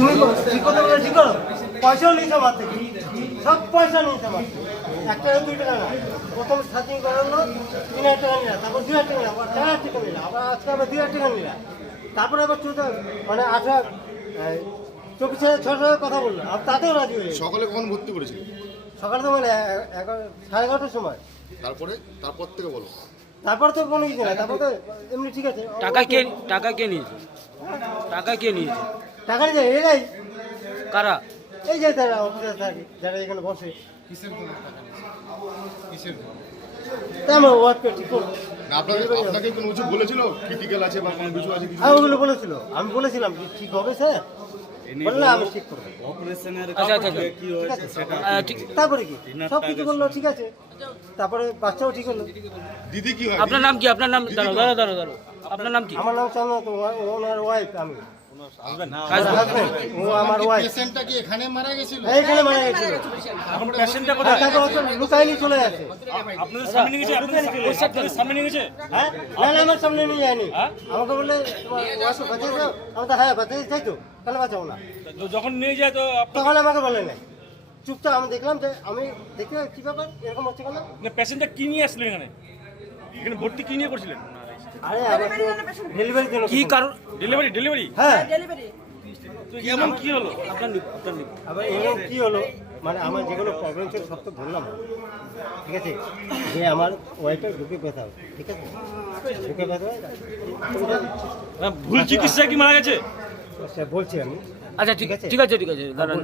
তুমি ঠিক কথা বলে ঠিক করো, পয়সাও নিয়েছে আমার থেকে, সব পয়সা নিয়েছে আমার থেকে। 1 টাকা 2 টাকা না, প্রথম স্টার্টিং করালো 3,000 টাকা নিলাম, তারপর 2,000 টাকা নিলাম, আবার 4,000 টাকা নিলাম, আবার আজকে আবার 2,000 টাকা নিলাম, তারপরে আবার মানে 24,600 কথা বললো, আর তাতেও রাজি হয়ে গেছে। সকালে কখন ভর্তি করেছিল? সকালে তো মানে 11:30টার সময়। তারপর থেকে বলো। তারপর তো কোনো কিছু না, তারপর তো এমনি ঠিক আছে। টাকা কে নিয়েছে? টাকা কে নিয়েছে? টাকা নিয়ে যায় এরাই, কারা? এই যে যারা অফিসার থাকে, যারা এখানে বসে, তাই আমরা ওয়ার্ককে ঠিক করবো। না, আপনাকে কোনো কিছু বলেছিল ক্রিটিক্যাল আছে বা কোনো কিছু আছে কিছু? হ্যাঁ, ওগুলো বলেছিল, আমি বলেছিলাম কি ঠিক হবে স্যার, বললে আমি ঠিক করবো। আচ্ছা আচ্ছা আচ্ছা। ঠিক আছে। ঠিক। তারপরে কি সব কিছু বললো ঠিক আছে, তারপরে বাচ্চাও ঠিক হলো। দিদি কি হয়? আপনার নাম কি? আপনার নাম দাঁড়াও। আপনার নাম কি? আমার নাম চন্দ্রনাথ, ওনার ওয়াইফ আমি, হাসবেন্ড। ও আমার ওয়াইফ। পেশেন্টটা কি এখানে মারা গেছিল? এইখানে মারা গেছিল, এখন পেশেন্টটা আর তাকে হয়তো লুকায়নি চলে গেছে। আপনাদের সামনে নিয়ে গেছে? আপনাদের সামনে নিয়ে গেছে? হ্যাঁ, না না, আমার সামনে নিয়ে যায়নি, আমাকে বললে তোমার ওয়াইফ বাঁচিয়েছো, আমি তো হ্যাঁ বাঁচিয়ে চাই তো, কেন বাঁচাবো না? তো যখন নিয়ে যায় তো তখন আমাকে বলে নাই, চুপচাপ আমি দেখলাম যে আমি দেখতে কি ব্যাপার এরকম হচ্ছে কেন। পেশেন্টটা কি নিয়ে আসলেন এখানে? এখানে ভর্তি কি নিয়ে করছিলেন? আরে আমার তো ডেলিভারি জন্য কি কারণ? ডেলিভারি? হ্যাঁ, তো এমন কি হলো? আপনার আবার এরকম কি হলো, মানে আমার যেগুলো প্রবলেম ছিল সব তো বললাম, ঠিক আছে, যে আমার ওয়াইফের বুকে ব্যথা হয়, ঠিক আছে, বুকে ব্যথা হয়, ভুল চিকিৎসা কি মারা গেছে? সে বলছি আমি। আচ্ছা ঠিক আছে দাঁড়ান।